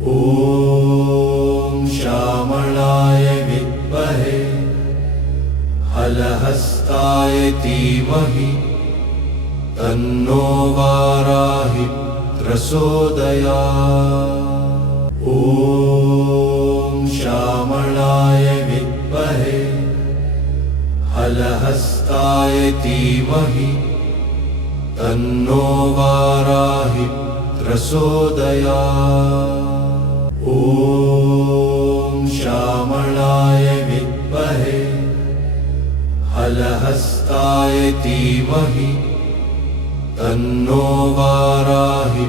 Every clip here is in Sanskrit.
ॐ श्यामलाय विद्महे हलहस्ताय धीमहि तन्नो वाराहि प्रचोदयात्। ॐ श्यामलाय विद्महे हलहस्ताय धीमहि तन्नो वाराहि प्रचोदयात्। ॐ श्यामलाय विद्महे हलहस्ताय धीमहि तन्नो वाराहि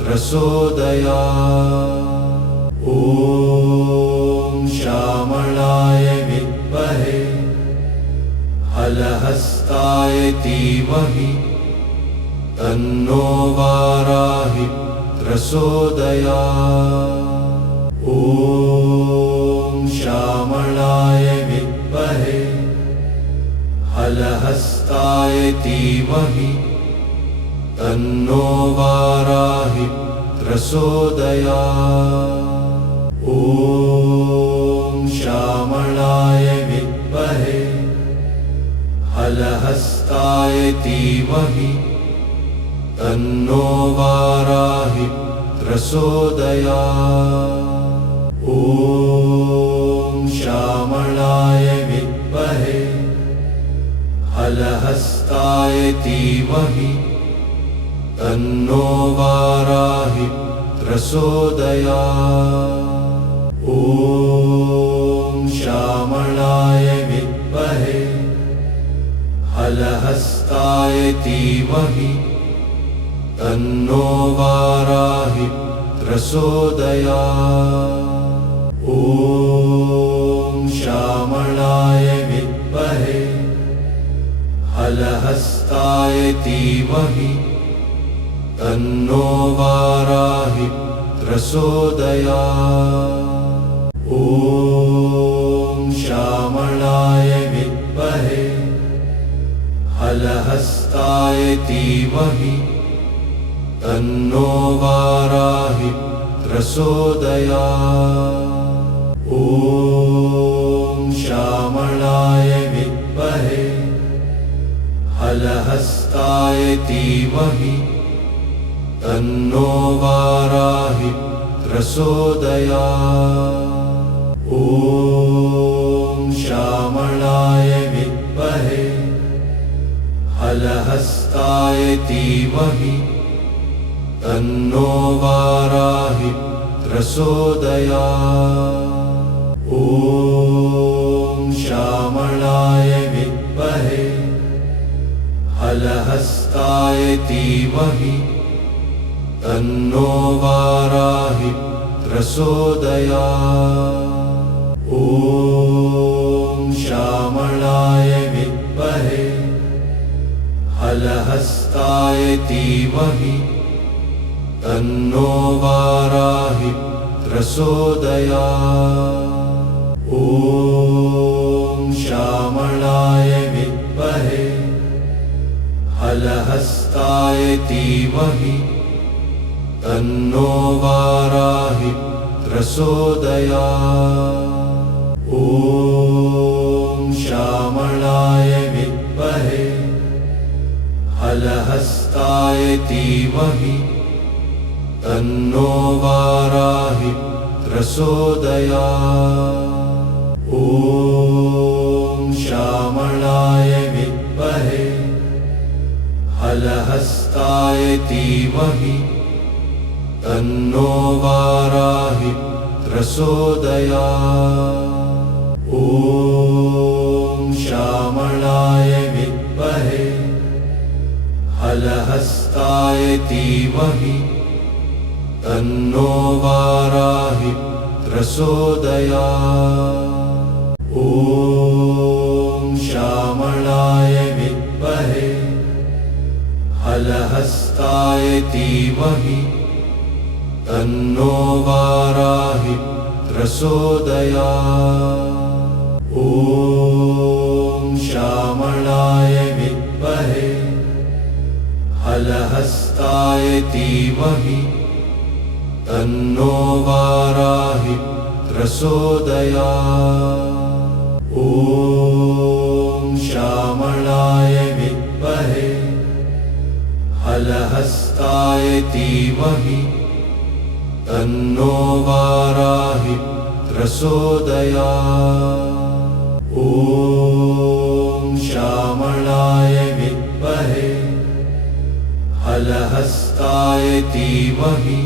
प्रचोदयात्। ॐ श्यामलाय विद्महे हलहस्ताय धीमहि तन्नो वाराहि प्रचोदयात्। ॐ श्यामलाय विद्महे हलहस्ताय धीमहि तन्नो वाराहि प्रचोदयात्। ॐ श्यामलाय विद्महे हलहस्ताय धीमहि तन्नो वाराहि प्रचोदयात्। ॐ श्यामलाय विद्महे हलहस्ताय धीमहि तन्नो वाराहि प्रचोदयात्। ॐ श्यामलाय विद्महे हलहस्ताय धीमहि तन्नो वाराहि प्रचोदयात्। ॐ श्यामलाय विद्महे हलहस्ताय धीमहि तन्नो वाराहि प्रचोदयात्। ॐ श्यामलाय विद्महे हलहस्ताय धीमहि तन्नो वाराहि प्रचोदयात्। ॐ श्यामलाय विद्महे हलहस्ताय धीमहि तन्नो वाराहि प्रचोदयात्। ॐ श्यामलाय विद्महे हलहस्ताय धीमहि तन्नो वाराहि प्रचोदयात्। ॐ श्यामलाय विद्महे हलहस्ताय धीमहि तन्नो वाराहि प्रचोदयात्। ॐ श्यामलाय विद्महे हलहस्ताय धीमहि तन्नो वाराहि प्रचोदयात्। ॐ श्यामलाय विद्महे हलहस्ताय धीमहि तन्नो वाराहि प्रचोदयात्। ॐ श्यामलाय विद्महे हलहस्ताय धीमहि तन्नो वाराहि प्रचोदयात्। ॐ श्यामलाय विद्महे हलहस्ताय धीमहि तन्नो वाराहि प्रचोदयात्। ॐ श्यामलाय विद्महे हलहस्ताय धीमहि तन्नो वाराहि प्रचोदयात्। ॐ श्यामलाय विद्महे हलहस्ताय धीमहि तन्नो वाराहि प्रचोदयात्। ॐ श्यामलाय विद्महे हलहस्ताय धीमहि तन्नो वाराहि प्रचोदयात्। ॐ श्यामलाय विद्महे हलहस्ताय धीमहि तन्नो वाराहि प्रचोदयात्। ॐ श्यामलाय विद्महे हलहस्ताय धीमहि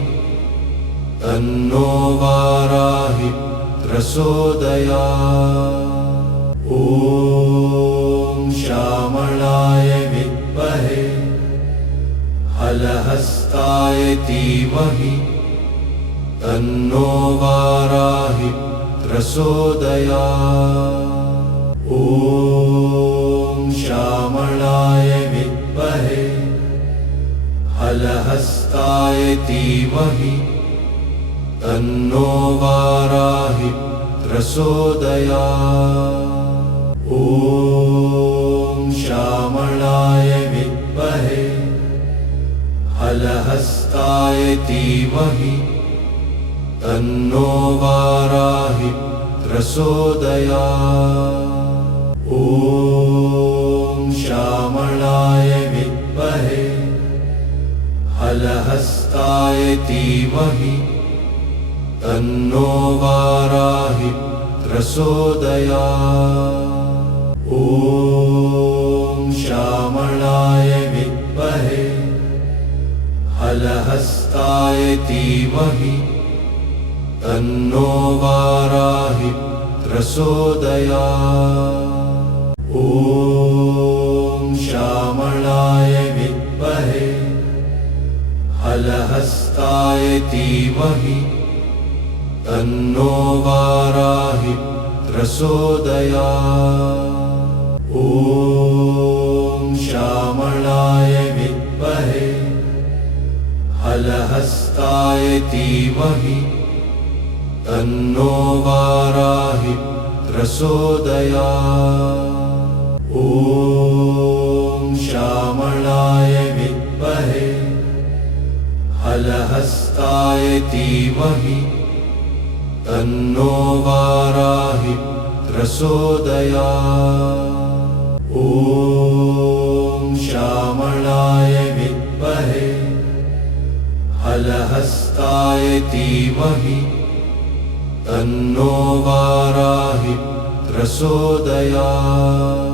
तन्नो वाराहि प्रचोदयात्। ॐ श्यामलाय विद्महे हलहस्ताय धीमहि तन्नो वाराहि प्रचोदयात्। ॐ श्यामलाय विद्महे हलहस्ताय धीमहि तन्नो वाराहि प्रचोदयात्। ॐ श्यामलाय विद्महे हलहस्ताय धीमहि तन्नो वाराहि प्रचोदयात्। ॐ श्यामलाय विद्महे हलहस्ताय धीमहि तन्नो वाराहि प्रचोदयात्। ॐ श्यामलाय विद्महे हलहस्ताय धीमहि तन्नो वाराहि प्रचोदयात्। ॐ श्यामलाय विद्महे हलहस्ताय धीमहि तन्नो वाराहि प्रचोदयात्। ॐ श्यामलाय विद्महे हलहस्ताय धीमहि तन्नो वाराहि प्रचोदयात्। ॐ श्यामलाय विद्महे हलहस्ताय धीमहि तन्नो वाराहि प्रचोदयात्। ॐ श्यामलाय विद्महे हलहस्ताय धीमहि तन्नो वाराहि प्रचोदयात्।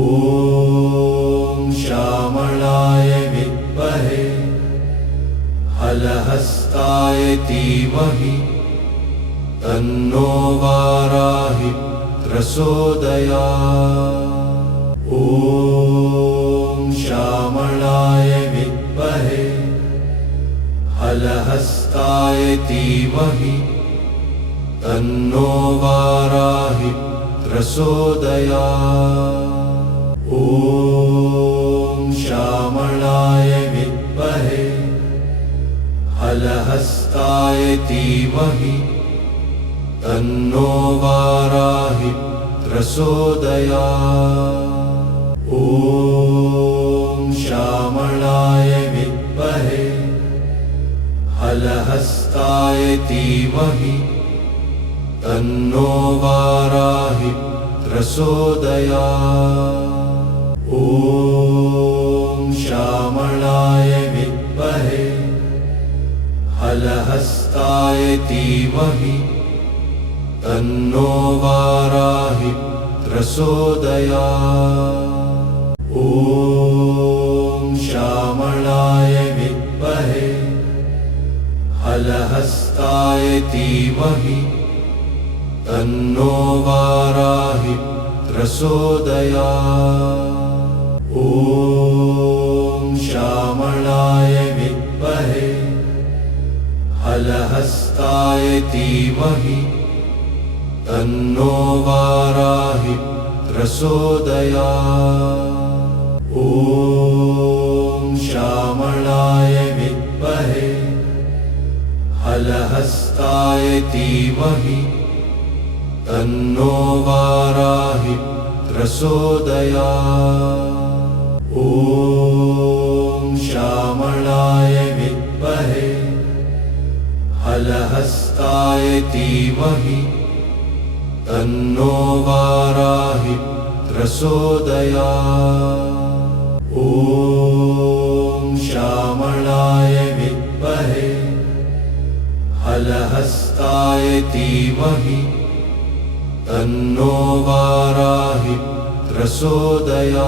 ॐ श्यामलाय विद्महे हलहस्ताय धीमहि तन्नो वाराहि प्रचोदयात्। ॐ श्यामलाय विद्महे हलहस्ताय धीमहि तन्नो वाराहि प्रचोदयात्। ॐ श्यामलाय विद्महे हलहस्ताय धीमहि तन्नो वाराहि प्रचोदयात्। ॐ श्यामलाय विद्महे हलहस्ताय धीमहि तन्नो वाराहि प्रचोदयात्। ॐ श्यामलाय विद्महे हलहस्ताय धीमहि तन्नो वाराहि प्रचोदयात्। ॐ श्यामलाय विद्महे हलहस्ताय धीमहि तन्नो वाराहि प्रचोदयात्। ॐ श्यामलाय विद्महे हलहस्ताय धीमहि तन्नो वाराहि प्रचोदयात्। ॐ श्यामलाय विद्महे हलहस्ताय धीमहि तन्नो वाराहि प्रचोदयात्। ॐ श्यामलाय विद्महे हलहस्ताय धीमहि तन्नो वाराहि प्रचोदयात्। ॐ श्यामलाय विद्महे हलहस्ताय धीमहि तन्नो वाराहि प्रचोदयात्।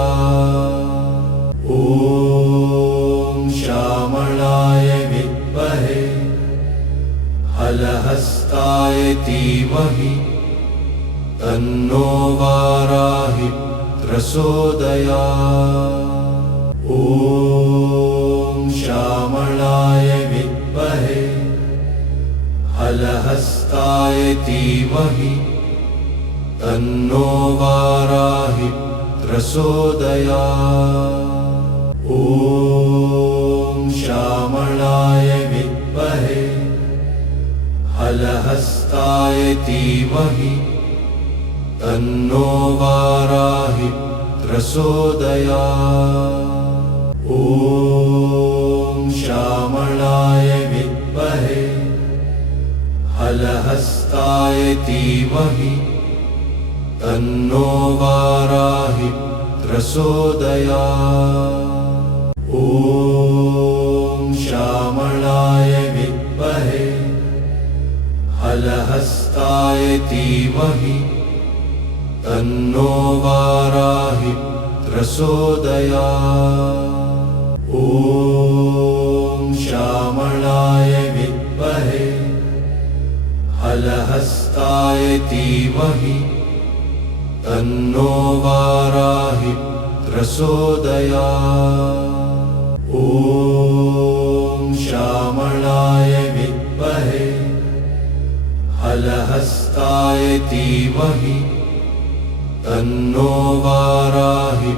ॐ श्यामलाय विद्महे हलहस्ताय धीमहि तन्नो वाराहि प्रचोदयात्। ॐ श्यामलाय विद्महे हलहस्ताय धीमहि तन्नो वाराहि प्रचोदयात्। ॐ श्यामलाय विद्महे हलहस्ताय धीमहि तन्नो वाराहि प्रचोदयात्। ॐ श्यामलाय विद्महे हलहस्ताय धीमहि तन्नो वाराहि प्रचोदयात्। ॐ श्यामलाय विद्महे हलहस्ताय धीमहि तन्नो वाराहि प्रचोदयात्। ॐ श्यामलाय विद्महे हलहस्ताय धीमहि तन्नो वाराहि प्रचोदयात्। ॐ श्यामलाय विद्महे हलहस्ताय धीमहि तन्नो वाराहि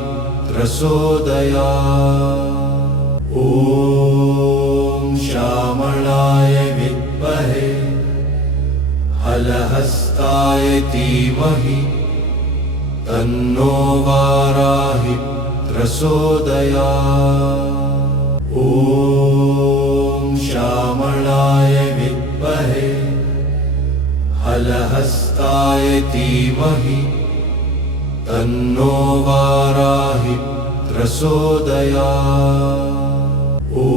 प्रचोदयात्। ॐ श्यामलाय विद्महे हलहस्ताय धीमहि तन्नो वाराहि प्रचोदयात्। ॐ श्यामलाय विद्महे हलहस्ताय धीमहि तन्नो वाराहि प्रचोदयात्। ॐ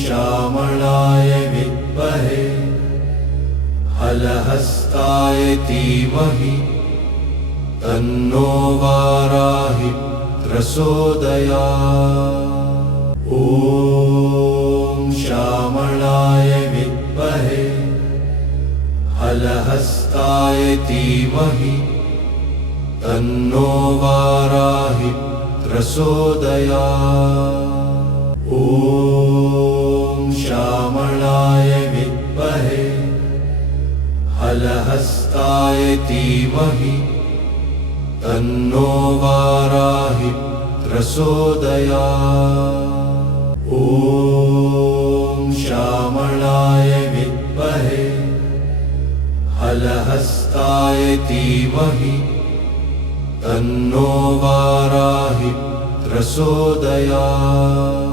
श्यामलाय विद्महे हलहस्ताय धीमहि तन्नो वाराहि प्रचोदयात्। ॐ श्यामलाय विद्महे हलहस्ताय धीमहि तन्नो वाराहि प्रचोदयात्। ॐ श्यामलाय विद्महे हलहस्ताय धीमहि तन्नो वाराहि प्रचोदयात्। ॐ श्यामलाय विद्महे हलहस्ताय धीमहि तन्नो वाराहि प्रचोदयात्।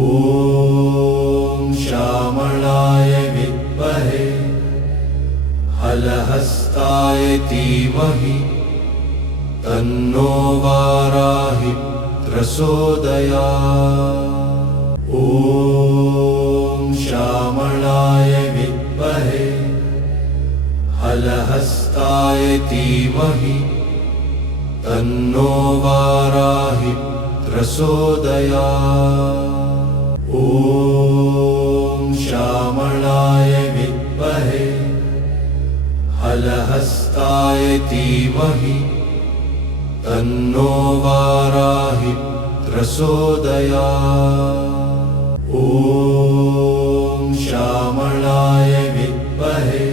ॐ श्यामलाय विद्महे हलहस्ताय धीमहि तन्नो वाराहि प्रचोदयात्। ॐ श्यामलाय विद्महे हलहस्ताय धीमहि तन्नो वाराहि प्रचोदयात्। ॐ श्यामलाय विद्महे हलहस्ताय धीमहि तन्नो वाराहि प्रचोदयात्। ॐ श्यामलाय विद्महे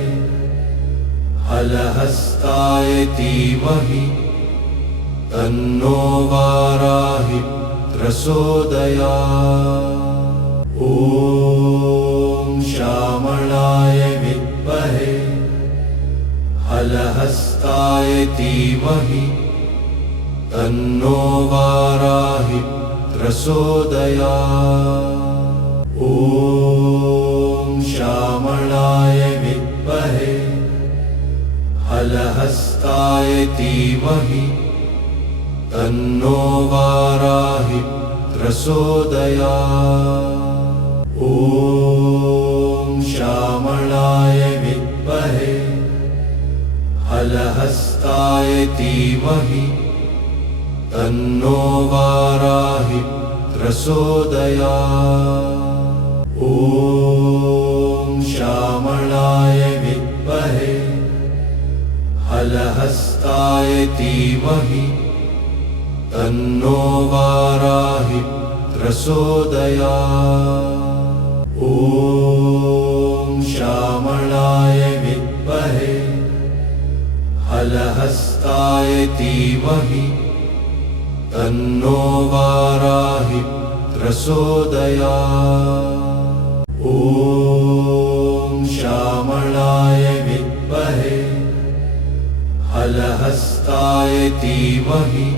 हलहस्ताय धीमहि तन्नो वाराहि प्रचोदयात्। ॐ श्यामलाय विद्महे हलहस्ताय धीमहि तन्नो वाराहि प्रचोदयात्। ॐ श्यामलाय विद्महे हलहस्ताय धीमहि तन्नो वाराहि प्रचोदयात्। ॐ श्यामलाय विद्महे हलहस्ताय धीमहि तन्नो वाराहि प्रचोदयात्। ॐ श्यामलाय विद्महे हलहस्ताय धीमहि तन्नो वाराहि प्रचोदयात्। ॐ श्यामलाय विद्महे हलहस्ताय धीमहि तन्नो वाराहि प्रचोदयात्। ॐ श्यामलाय विद्महे हलहस्ताय धीमहि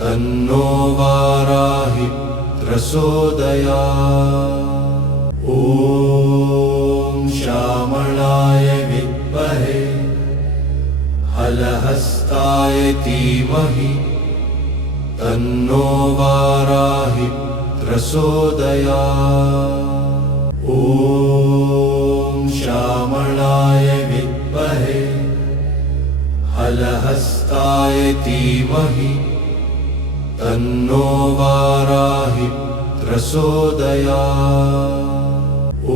तन्नो वाराहि प्रचोदयात्। ॐ श्यामलाय विद्महे हलहस्ताय धीमहि तन्नो वाराहि प्रचोदयात्। ॐ श्यामलाय विद्महे हलहस्ताय धीमहि तन्नो वाराहि प्रचोदयात्।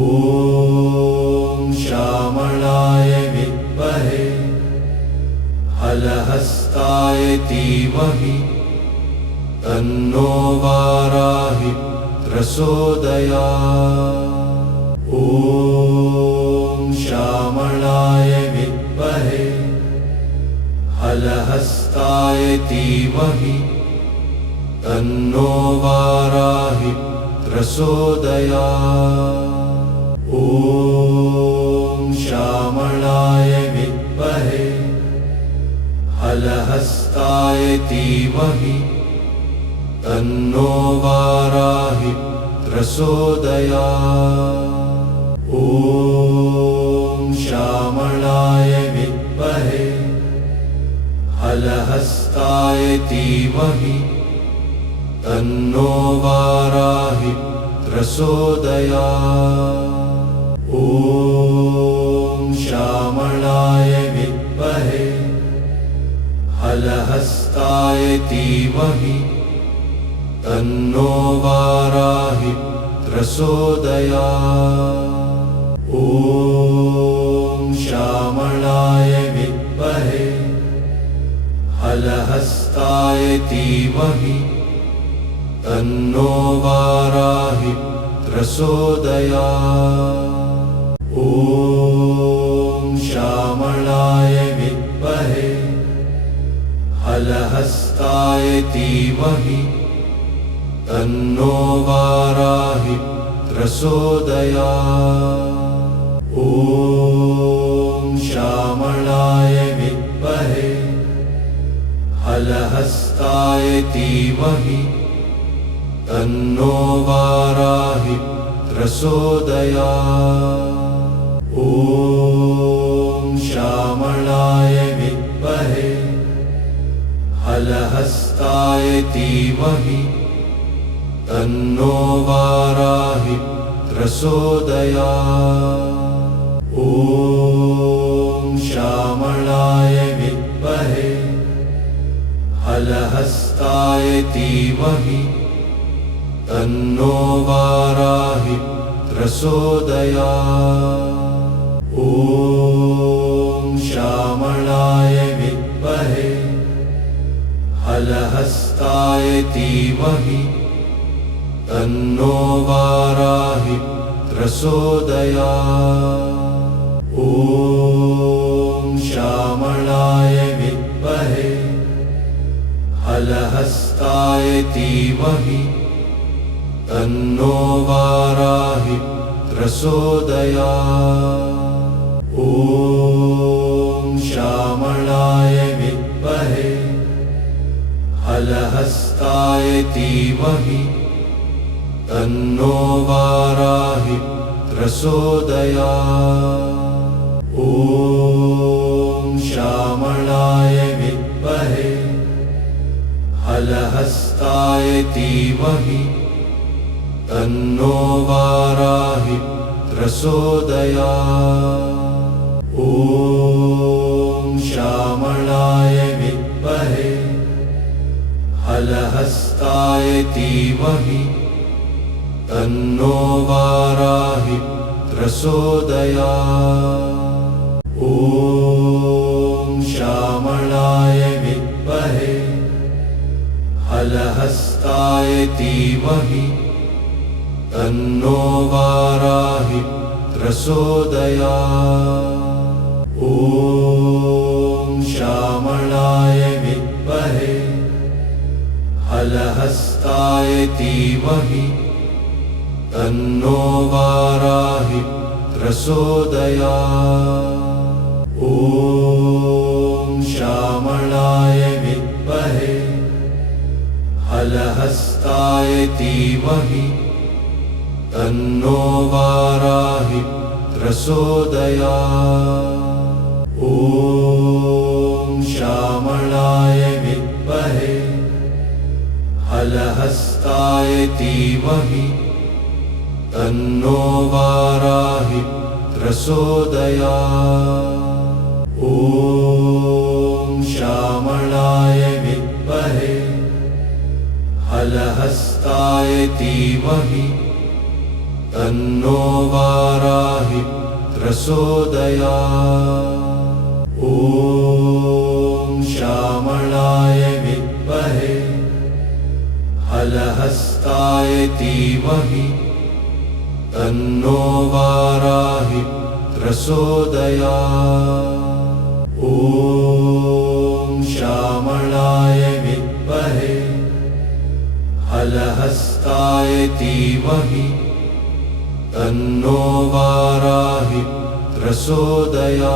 ॐ श्यामलाय विद्महे हलहस्ताय धीमहि तन्नो वाराहि प्रचोदयात्। ॐ श्यामलाय विद्महे हलहस्ताय धीमहि तन्नो वाराहि प्रचोदयात्। ॐ श्यामलाय विद्महे हलहस्ताय धीमहि तन्नो वाराहि प्रचोदयात्। ॐ श्यामलाय विद्महे हलहस्ताय धीमहि तन्नो वाराहि प्रचोदयात्। ॐ श्यामलाय विद्महे हलहस्ताय धीमहि तन्नो वाराहि प्रचोदयात्। ॐ श्यामलाय विद्महे हलहस्ताय धीमहि तन्नो वाराहि प्रचोदयात्। ॐ श्यामलाय विद्महे हलहस्ताय धीमहि तन्नो वाराहि प्रचोदयात्। ॐ श्यामलाय विद्महे हलहस्ताय धीमहि तन्नो वाराहि प्रचोदयात्। ॐ श्यामलाय विद्महे हलहस्ताय धीमहि तन्नो वाराहि प्रचोदयात्। ॐ श्यामलाय विद्महे हलहस्ताय धीमहि तन्नो वाराहि प्रचोदयात्। ॐ श्यामलाय विद्महे हलहस्ताय धीमहि तन्नो वाराहि प्रचोदयात्। ॐ श्यामलाय विद्महे हलहस्ताय धीमहि तन्नो वाराहि प्रचोदयात्। ॐ श्यामलाय विद्महे हलहस्ताय धीमहि तन्नो वाराहि प्रचोदयात्। ॐ श्यामलाय विद्महे हलहस्ताय धीमहि तन्नो वाराहि प्रचोदयात्। ॐ श्यामलाय विद्महे हलहस्ताय धीमहि तन्नो वाराहि प्रचोदयात्। ॐ श्यामलाय विद्महे हलहस्ताय धीमहि तन्नो वाराहि प्रचोदयात्। ॐ श्यामलाय विद्महे हलहस्ताय धीमहि तन्नो वाराहि प्रचोदयात्। ॐ श्यामलाय विद्महे हलहस्ताय धीमहि तन्नो वाराहि प्रचोदयात्। ॐ श्यामलाय विद्महे हलहस्ताय धीमहि तन्नो वाराहि प्रचोदयात्। ॐ श्यामलाय विद्महे हलहस्ताय धीमहि तन्नो वाराहि प्रचोदयात्। ॐ श्यामलाय विद्महे हलहस्ताय धीमहि तन्नो वाराहि प्रचोदयात्। ॐ श्यामलाय विद्महे हलहस्ताय धीमहि तन्नो वाराहि प्रचोदयात्।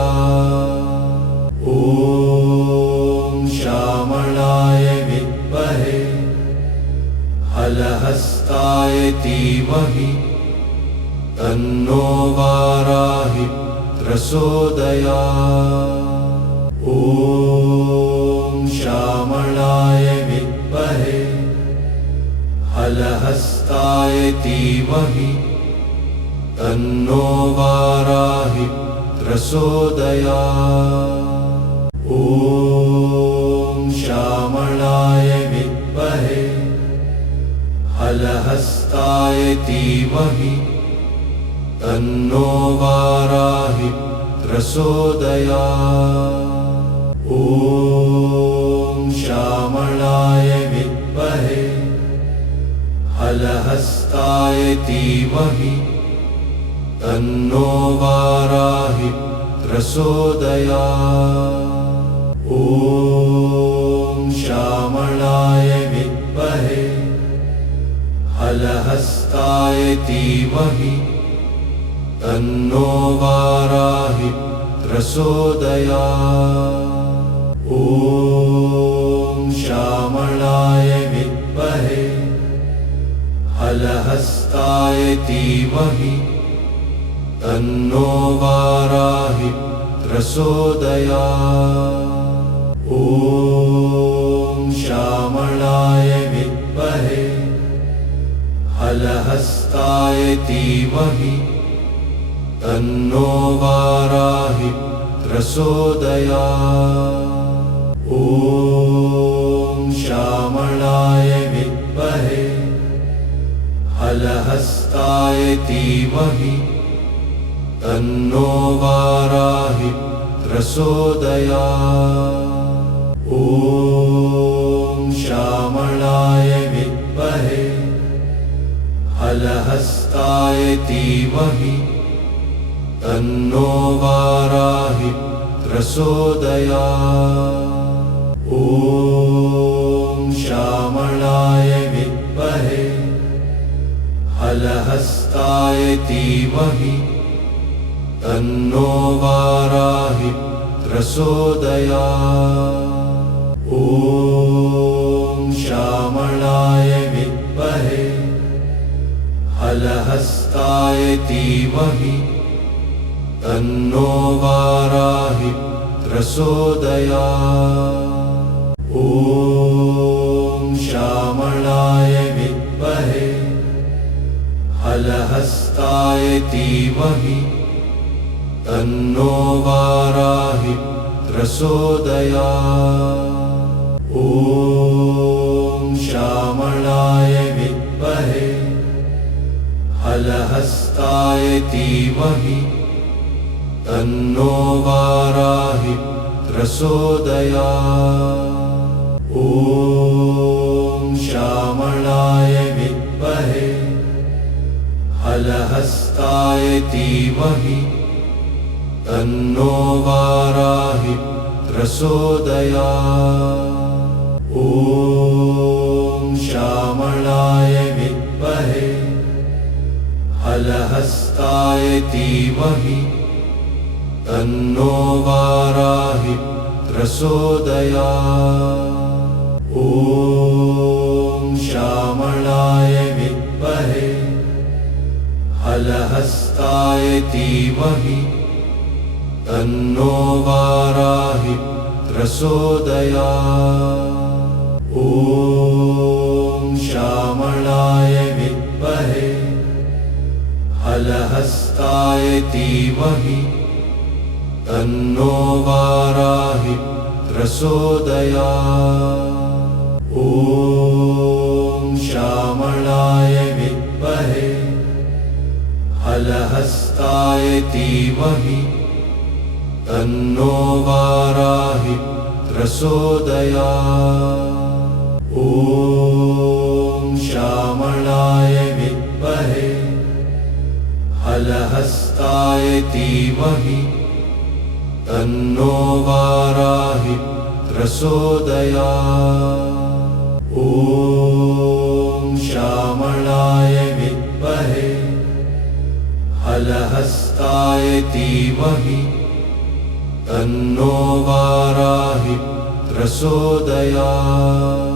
ॐ श्यामलाय विद्महे हलहस्ताय धीमहि तन्नो वाराहि प्रचोदयात्। ॐ श्यामलाय विद्महे हलहस्ताय धीमहि तन्नो वाराहि प्रचोदयात्। ॐ श्यामलाय विद्महे हलहस्ताय धीमहि तन्नो वाराहि प्रचोदयात्। ॐ श्यामलाय विद्महे हलहस्ताय धीमहि तन्नो वाराहि प्रचोदयात्। ॐ श्यामलाय विद्महे हलहस्ताय धीमहि तन्नो वाराहि प्रचोदयात्। ॐ श्यामलाय विद्महे हलहस्ताय धीमहि तन्नो वाराहि प्रचोदयात्। ॐ श्यामलाय विद्महे हलहस्ताय धीमहि तन्नो वाराहि प्रचोदयात्। ॐ श्यामलाय विद्महे हलहस्ताय धीमहि तन्नो वाराहि प्रचोदयात्। ॐ श्यामलाय विद्महे हलहस्ताय धीमहि तन्नो वाराहि प्रचोदयात्। ॐ श्यामलाय विद्महे हलहस्ताय धीमहि तन्नो वाराहि प्रचोदयात्। ॐ श्यामलाय विद्महे हलहस्ताय हलहस्ताय धीमहि तन्नो वाराहि प्रचोदयात्। ॐ श्यामलाय विद्महे हलहस्ताय धीमहि तन्नो वाराहि प्रचोदयात्। ॐ श्यामलाय विद्महे हलहस्ताय धीमहि तन्नो वाराहि प्रचोदयात्। ॐ श्यामलाय विद्महे हलहस्ताय धीमहि तन्नो वाराहि प्रचोदयात्। ॐ श्यामलाय विद्महे हलहस्ताय धीमहि तन्नो वाराहि प्रचोदयात्। ॐ श्यामलाय विद्महे हलहस्ताय धीमहि तन्नो वाराहि प्रचोदयात्। ॐ श्यामलाय विद्महे हलहस्ताय धीमहि तन्नो वाराहि प्रचोदयात्। ॐ श्यामलाय विद्महे हलहस्ताय धीमहि तन्नो वाराहि प्रचोदयात्। ॐ श्यामलाय विद्महे हलहस्ताय धीमहि तन्नो वाराहि प्रचोदयात्। ॐ श्यामलाय विद्महे हलहस्ताय धीमहि तन्नो वाराहि प्रचोदयात्।